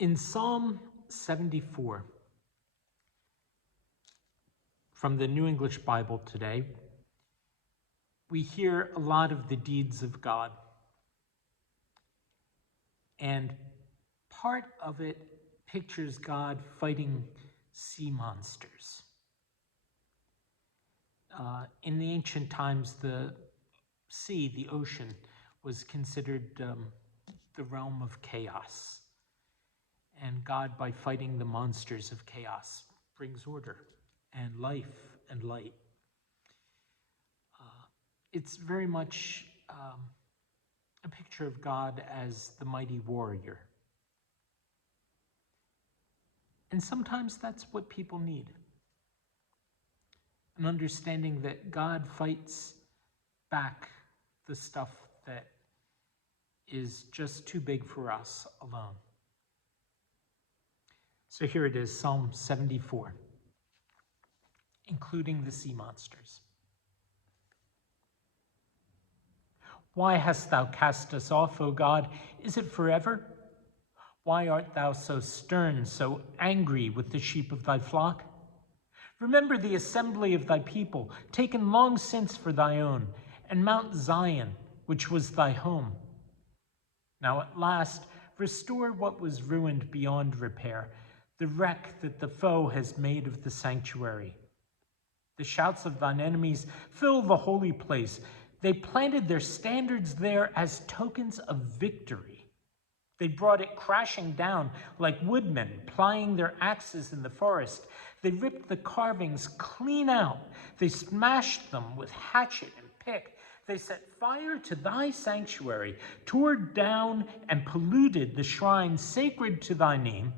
In Psalm 74, from the New English Bible today, we hear a lot of the deeds of God. And part of it pictures God fighting sea monsters. In the ancient times, the sea, the ocean, was considered the realm of chaos. And God, by fighting the monsters of chaos, brings order and life and light. It's very much a picture of God as the mighty warrior. And sometimes that's what people need. An understanding that God fights back the stuff that is just too big for us alone. So here it is, Psalm 74, including the sea monsters. Why hast thou cast us off, O God? Is it forever? Why art thou so stern, so angry with the sheep of thy flock? Remember the assembly of thy people, taken long since for thy own, and Mount Zion, which was thy home. Now at last restore what was ruined beyond repair, the wreck that the foe has made of the sanctuary. The shouts of thine enemies fill the holy place. They planted their standards there as tokens of victory. They brought it crashing down like woodmen plying their axes in the forest. They ripped the carvings clean out. They smashed them with hatchet and pick. They set fire to thy sanctuary, tore down and polluted the shrine sacred to thy name.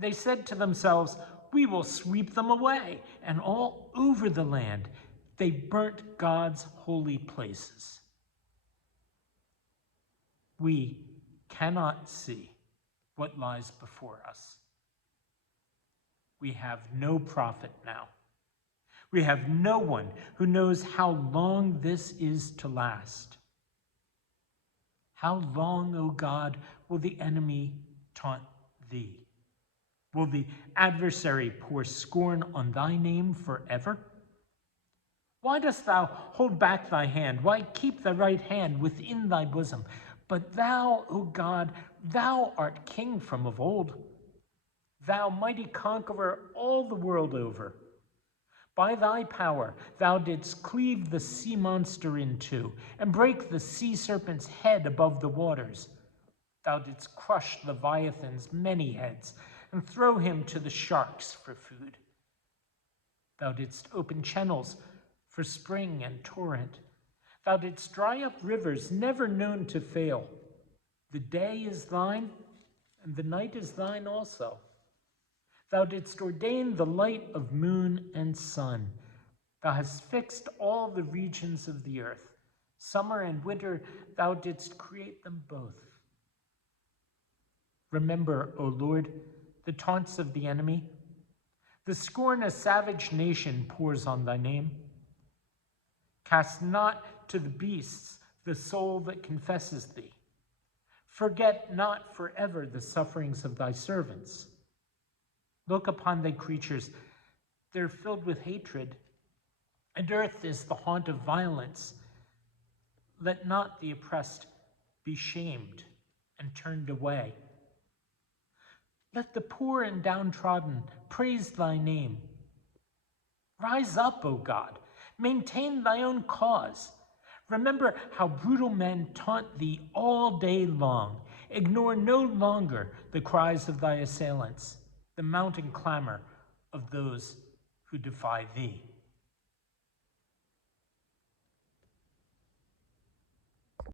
They said to themselves, we will sweep them away. And all over the land, they burnt God's holy places. We cannot see what lies before us. We have no prophet now. We have no one who knows how long this is to last. How long, O God, will the enemy taunt thee? Will the adversary pour scorn on thy name forever? Why dost thou hold back thy hand? Why keep thy right hand within thy bosom? But thou, O God, thou art king from of old. Thou mighty conqueror all the world over. By thy power thou didst cleave the sea monster in two, and break the sea serpent's head above the waters. Thou didst crush Leviathan's many heads, and throw him to the sharks for food. Thou didst open channels for spring and torrent. Thou didst dry up rivers never known to fail. The day is thine, and the night is thine also. Thou didst ordain the light of moon and sun. Thou hast fixed all the regions of the earth. Summer and winter, thou didst create them both. Remember, O Lord, the taunts of the enemy, the scorn a savage nation pours on thy name. Cast not to the beasts the soul that confesses thee. Forget not forever the sufferings of thy servants. Look upon thy creatures, they're filled with hatred, and earth is the haunt of violence. Let not the oppressed be shamed and turned away. Let the poor and downtrodden praise thy name. Rise up, O God, maintain thy own cause. Remember how brutal men taunt thee all day long. Ignore no longer the cries of thy assailants, the mounting clamor of those who defy thee.